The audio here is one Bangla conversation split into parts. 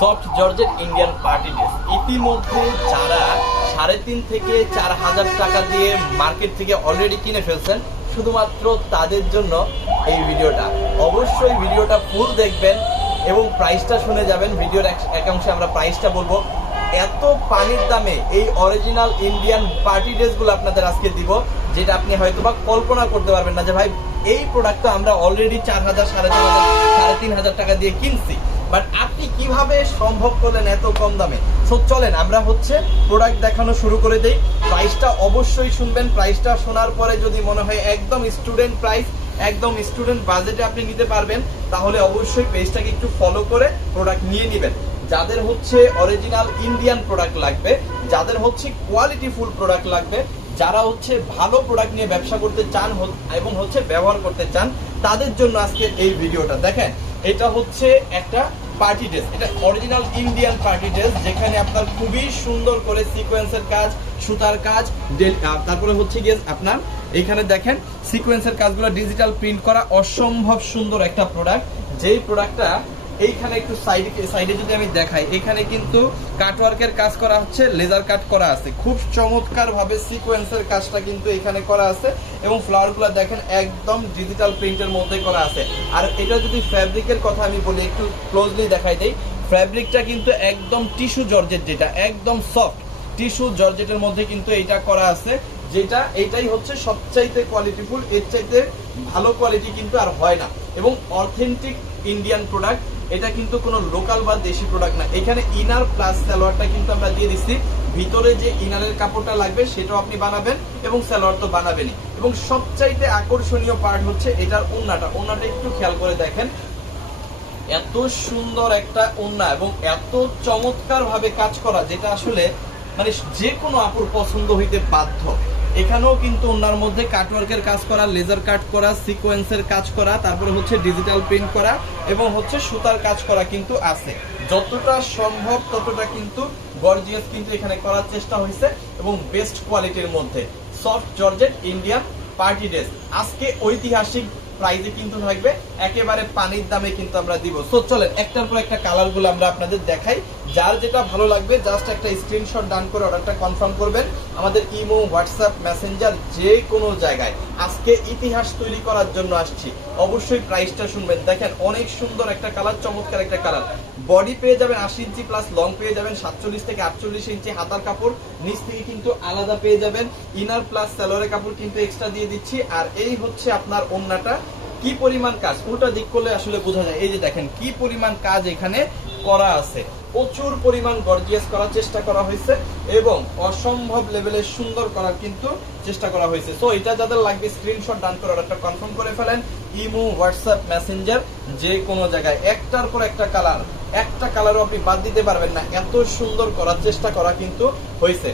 Soft georgette Indian party dress. ইতিমধ্যে যারা 3.5 থেকে 4,000 টাকা দিয়ে মার্কেট থেকে অলরেডি কিনে ফেলছেন, শুধুমাত্র তাদের জন্য এই ভিডিওটা। অবশ্যই ভিডিওটা ফুল দেখবেন এবং প্রাইসটা শুনে যাবেন। ভিডিওর একাংশে আমরা প্রাইসটা বলবো। এত পানির দামে এই অরিজিনাল ইন্ডিয়ান পার্টি ড্রেসগুলো আপনাদের আজকে দিব, যেটা আপনি হয়তোবা কল্পনা করতে পারবেন না যে ভাই এই প্রোডাক্টটা আমরা অলরেডি 4,000, 3,500 টাকা দিয়ে কিনছি, বাট আপনি কিভাবে সম্ভব করলেন এত কম দামে। সো চলেন আমরা প্রোডাক্ট দেখানো শুরু করে দেই। প্রাইসটা অবশ্যই শুনবেন। প্রাইসটা শোনার পরে যদি মনে হয় একদম স্টুডেন্ট প্রাইস, একদম স্টুডেন্ট বাজেটে আপনি নিতে পারবেন, তাহলে অবশ্যই পেজটাকে একটু ফলো করে প্রোডাক্ট নিয়ে নেবেন। যাদের অরিজিনাল ইন্ডিয়ান প্রোডাক্ট লাগবে, যাদের কোয়ালিটি ফুল প্রোডাক্ট লাগবে, যারা ভালো প্রোডাক্ট নিয়ে ব্যবসা করতে চান এবং ব্যবহার করতে চান, তাদের জন্য আজকে এই ভিডিওটা। দেখেন, এটা একটা পার্টি ড্রেস, এটা অরিজিনাল ইন্ডিয়ান পার্টি ড্রেস, যেখানে আপনার খুবই সুন্দর করে সিকোয়েন্সের কাজ, সুতার কাজ, তারপরে আপনার এখানে দেখেন সিকোয়েন্সের কাজগুলো ডিজিটাল প্রিন্ট করা, অসম্ভব সুন্দর একটা প্রোডাক্ট। যেই প্রোডাক্টটা এইখানে একটু সাইডে যদি আমি দেখাই, এখানে কিন্তু কাটওয়ার্কের কাজ করা হচ্ছে, লেজার কাট করা আছে, খুব চমৎকার ভাবে সিকোয়েন্সের কাজটা কিন্তু এখানে করা আছে এবং ফ্লাওয়ারগুলো দেখেন একদম ডিজিটাল প্রিন্টের মধ্যে করা আছে। আর এটা যদি ফ্যাব্রিকের কথা আমি বলি, একটু ক্লোজলি দেখাই দেই, ফ্যাব্রিকটা কিন্তু একদম টিস্যু জর্জেট, যেটা একদম সফট টিস্যু জর্জেটের মধ্যে কিন্তু এইটা করা আছে, যেটা এইটাই সবচাইতে কোয়ালিটিফুল। এর চাইতে ভালো কোয়ালিটি কিন্তু আর হয় না এবং অথেন্টিক ইন্ডিয়ান প্রোডাক্ট। এটা কিন্তু কোনো লোকাল বা দেশি প্রোডাক্ট না। এখানে ইনার প্লাস সালোয়ারটা কিন্তু আমরা দিয়ে দিচ্ছি। ভিতরে যে ইনারের কাপড়টা লাগবে সেটাও আপনি বানাবেন এবং সালোয়ার তো বানাবেনই। এবং সবচাইতে আকর্ষণীয় পার্ট এটার ওড়নাটা একটু খেয়াল করে দেখেন, এত সুন্দর একটা ওড়না এবং এত চমৎকার ভাবে কাজ করা, যেটা মানে যে কোনো আপুর পছন্দ হইতে বাধ্য। এখানেও কিন্তু ওনার মধ্যে কাটওয়ার্কের কাজ করা, লেজার কাট করা, সিকোয়েন্সের কাজ করা, তারপরে ডিজিটাল প্রিন্ট করা এবং সুতার কাজ করা কিন্তু আছে। যতটা সম্ভব ততটা কিন্তু গর্জিয়াস কিন্তু এখানে করার চেষ্টা হয়েছে এবং বেস্ট কোয়ালিটির মধ্যে soft georgette Indian party dress. আজকে ঐতিহাসিক প্রাইজে কিন্তু থাকবে, একেবারে পানির দামে কিন্তু আমরা দিব। সো চলেন একটার পর একটা কালার গুলো আমরা আপনাদের দেখাই। যার যেটা ভালো লাগবে জাস্ট একটা স্ক্রিনশট ডান করে অর্ডারটা কনফার্ম করবেন। আমাদের ইমো, হোয়াটসঅ্যাপ, মেসেঞ্জার যে কোনো জায়গায় আজকে ইতিহাস তৈরি করার জন্য আসছি। অবশ্যই প্রাইসটা শুনবেন। দেখেন অনেক সুন্দর একটা কালার, চমৎকার একটা কালার। বডি পেয়ে যাবেন 80 ইঞ্চি প্লাস, লং পেয়ে যাবেন 47 থেকে 48 ইঞ্চি হাতার কাপড়, নিচ থেকে কিন্তু আলাদা পেয়ে যাবেন। ইনার প্লাস সালোয়ারের কাপড় কিন্তু এক্সট্রা দিয়ে দিচ্ছি। আর এই আপনার ওড়নাটা কি পরিমাণ কাজ, উল্টা দিক করলে বোঝা যায়। এই যে দেখেন কি পরিমাণ কাজ এখানে করা আছে, প্রচুর পরিমাণ গর্জিয়াস করার চেষ্টা করা হয়েছে এবং অসম্ভব লেভেলের সুন্দর করার কিন্তু চেষ্টা করা হয়েছে। সো এটা যাদের লাগবে স্ক্রিনশট ডান করে অর্ডারটা কনফার্ম করে ফেলেন। ইমো, হোয়াটসঅ্যাপ, মেসেঞ্জার যে কোনো জায়গায় একটার পর একটা কালার, একটা কালারও আপনি বাদ দিতে পারবেন না, এত সুন্দর করার চেষ্টা করা কিন্তু হয়েছে।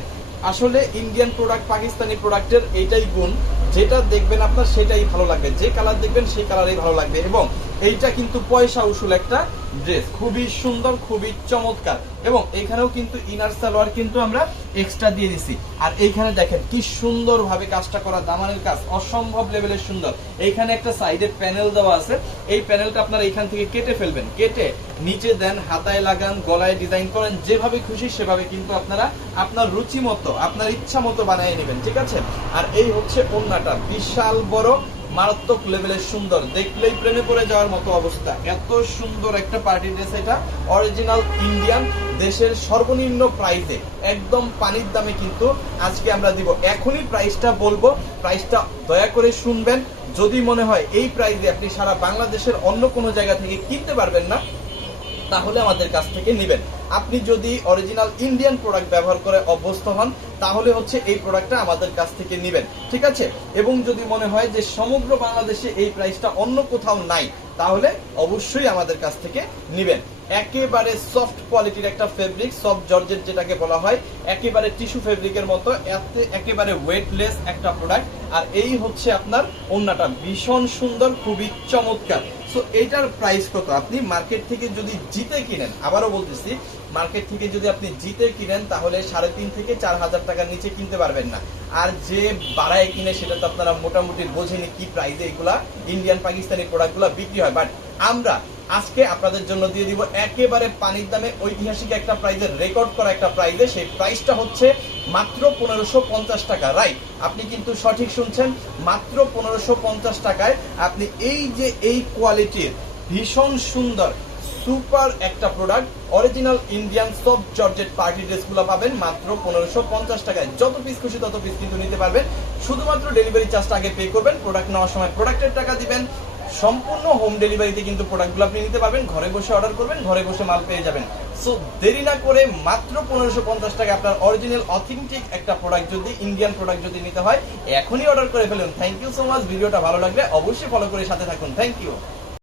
আসলে ইন্ডিয়ান প্রোডাক্ট পাকিস্তানি প্রোডাক্টের এইটাই গুণ, যেটা দেখবেন আপনার সেটাই ভালো লাগবে, যে কালার দেখবেন সেই কালারই ভালো লাগবে। এবং এইটা কিন্তু পয়সা উসুল একটা ড্রেস, খুবই সুন্দর, খুবই চমৎকার। এবং এইখানেও কিন্তু ইনার সালোয়ার কিন্তু আমরা এক্সট্রা দিয়ে দিছি। আর এইখানে দেখেন কি সুন্দর ভাবে কাজটা করা, দামানের কাজ অসম্ভব লেভেলের সুন্দর। এইখানে একটা সাইডে প্যানেল দেওয়া আছে, এই প্যানেলটা আপনারা এইখান থেকে কেটে ফেলবেন, কেটে নিচে দেন, হাতায় লাগান, গলায় ডিজাইন করেন, যেভাবে খুশি সেভাবে কিন্তু আপনারা আপনার রুচি মতো, আপনার ইচ্ছা মতো বানিয়ে নেবেন, ঠিক আছে। আর এই ওড়নাটা বিশাল বড়, মারাত্মক লেভেলের সুন্দর, দেখলেই প্রেমে পড়ে যাওয়ার মতো অবস্থা। এত সুন্দর একটা পার্টি ড্রেস, এটা অরিজিনাল ইন্ডিয়ান, দেশের সর্বনিম্ন প্রাইসে একদম পানির দামে কিন্তু আজকে আমরা দিব। এখনই প্রাইসটা বলবো, প্রাইসটা দয়া করে শুনবেন। যদি মনে হয় এই প্রাইসে আপনি সারা বাংলাদেশের অন্য কোনো জায়গা থেকে কিনতে পারবেন না, তাহলে আমাদের কাছ থেকে নেবেন। আপনি যদি অরিজিনাল ইন্ডিয়ান প্রোডাক্ট ব্যবহার করে অভ্যস্ত হন, তাহলে এই প্রোডাক্টটা আমাদের কাছ থেকে নেবেন, ঠিক আছে। এবং যদি মনে হয় যে সমগ্র বাংলাদেশে এই প্রাইসটা অন্য কোথাও নাই, তাহলে অবশ্যই আমাদের কাছ থেকে নেবেন। একেবারে সফট কোয়ালিটির একটা ফেব্রিক, সফট জর্জেট যেটাকে বলা হয়, একেবারে টিস্যু ফেব্রিকের মতো, একেবারে ওয়েটলেস একটা প্রোডাক্ট। আর এই আপনার ওড়নাটা ভীষণ সুন্দর, খুবই চমৎকার। সো এটার প্রাইস কত? আপনি মার্কেট থেকে যদি জিতে কিনেন, আবারও বলতেছি, মার্কেট থেকে যদি আপনি জিতে কিনেন, তাহলে 3.5 থেকে 4,000 টাকার নিচে কিনতে পারবেন না। আর যে বাড়ায় কিনে সেটা তো আপনারা মোটামুটি বোঝেনি কি প্রাইসে এগুলা ইন্ডিয়ান পাকিস্তানি প্রোডাক্টগুলো বিক্রি হয়। বাট আমরা আজকে আপনাদের জন্য দিয়ে দিব একেবারে পানির দামে ঐতিহাসিক একটা প্রাইজে, রেকর্ড করা একটা প্রাইজে। সেই প্রাইসটা হচ্ছে মাত্র 1550 টাকা। রাইট, আপনি কিন্তু সঠিক শুনছেন, মাত্র 1550 টাকায় আপনি এই কোয়ালিটির ভীষণ সুন্দর সুপার একটা product original Indian soft georgette party ড্রেসগুলো পাবেন মাত্র 1550 টাকায়। যত পিস খুশি তত পিস কিন্তু নিতে পারবেন, শুধুমাত্র ডেলিভারি চার্জটা আগে পে করবেন, প্রোডাক্ট নেওয়ার সময় প্রোডাক্টের টাকা দিবেন। সম্পূর্ণ হোম ডেলিভারিতে কিন্তু প্রোডাক্টগুলো আপনি নিতে পারবেন, ঘরে বসে অর্ডার করবেন, ঘরে বসে মাল পেয়ে যাবেন। সো দেরি না করে মাত্র 1550 টাকা আপনার অরিজিনাল অথেন্টিক একটা প্রোডাক্ট যদি ইন্ডিয়ান প্রোডাক্ট যদি নিতে হয় এখনই অর্ডার করে ফেলুন। Thank you so much. ভিডিওটা ভালো লাগলে অবশ্যই ফলো করে সাথে থাকুন। Thank you.